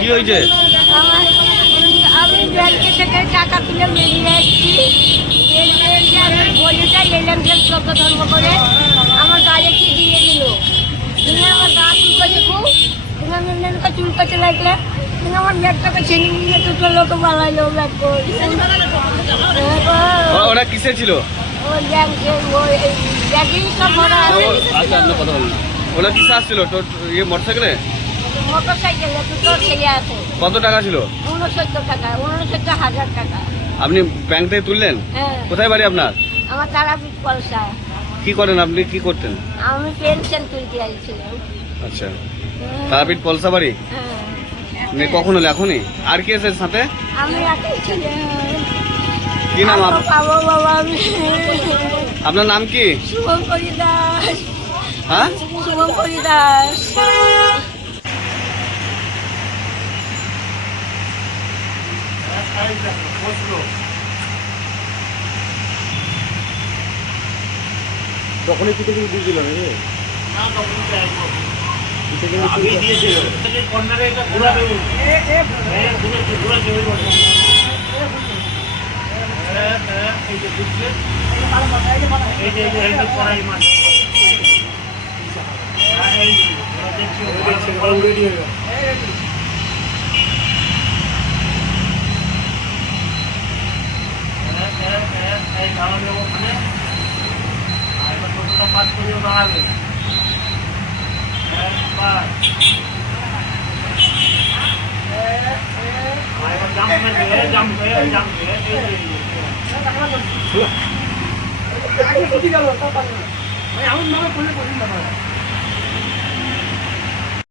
কি হয়েছে? আমি ব্যাংকে থেকে টাকা তুলে বেরিয়ে এসেছি, আমি বলিটা এলাম যে চোদ্দ ধর্ম করে আমার গাড়ি কি দিয়ে দিল। তুমি আমার গা চুলকাছে খুব, তুমি আমি চুলকাতে লাগলে তুমি আমার ব্যাগটাকে ছেড়ে নিয়ে দুটো লোক বানাইলো ব্যাগ করে। ওরা কিসে ছিল? ওই ব্যাংকে ওই ব্যাগেই সব ভরা আছে। আচ্ছা, আপনার কথা বলুন। ওরা কিসে আসছিল? মোটরসাইকেলে? মোটর সাইকেলে দুটো ছেলে আছে। কত টাকা ছিল? 69 টাকা, 69,000 টাকা। আপনি ব্যাংক থেকে তুললেন? হ্যাঁ। কোথায় বাড়ি আপনার? আমার তারাপীঠ পয়সা। কি করেন আপনি? কি করতেন? আমি পেনশন তুলতে আসছিলাম। আচ্ছা, তারাপীঠ পলসা বাড়ি। হ্যাঁ। আপনি কখন হলে? এখনই? আর কি আছে সাথে? আমি একাই ছিলাম। কি নাম পাবো বাবা আমি। আপনার নাম কি? শুভঙ্করী দাস। হ্যাঁ, শুভঙ্করী দাস। তখনই পিঠে কিন্তু দিয়ে দিল নাকি? আগে দিয়েছিল কর্নারে এটা ঘোরাবে, ঘুরাবে এই যে দিচ্ছে, এই যে হেলমেট পরাই মাছ উড়ে দিয়ে গেল। এই দাঁড়াবে ওখানে, আর এবার টোটোটা পাস করেও দাঁড়াবে। এমন ভাবে করলে কঠিন ব্যাপার।